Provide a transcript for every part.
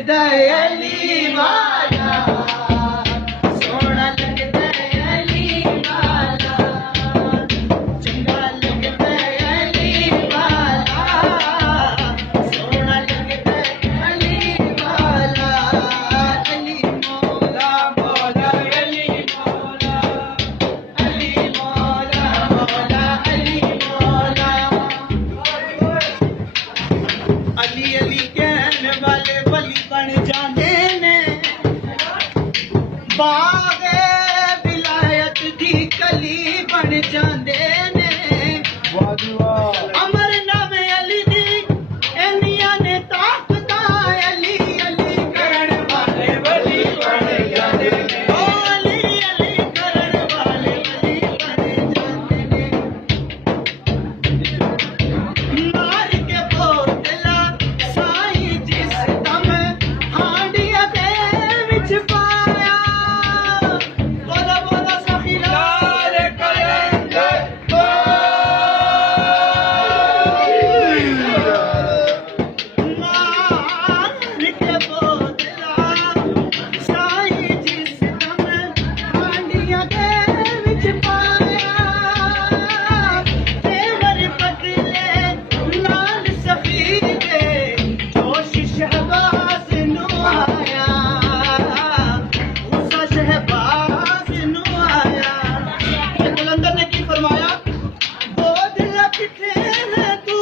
लगदा है अली वाला, सोहना लगदा है अली वाला, चंगा लगदा है अली वाला, सोहना लगदा है अली वाला। अली मौला मौला अली मौला, अली मौला मौला अली मौला। अली अली कहने वाले वली बन जाते ने, बागे विलायत दी कली बन जाते ने। अमर नामे अली दी एनिया ने ताकता, अली अली करण वाले वली बन जाते ने। ओ अली अली करण वाले वली बन जाते ने। मार के बोतला साईं जिस दम हांडिया दे विच पाया, बोला बोला सखी लाल कलंदर मार के बोतला साईं जिस दम हांडिया दे विच पाया, तेवर बदले लाल सफी दे जोश शहबाज नू आया, गुस्सा शहबाज नू आया। ये कलंदर ने की फरमाया, बोझ किथे है तू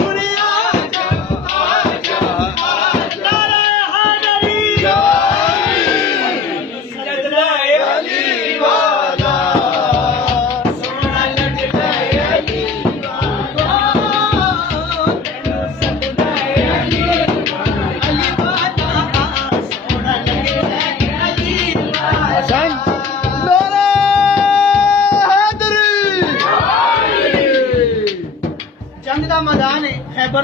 हुणे आजा आजा आजा। नारे हैदरी सजदा है अली वाला, सोहना लगदा है अली वाला, तैनू सजदा है अली वाला, सोहना लगदा है अली वाला। जंग दा मैदान है खैबर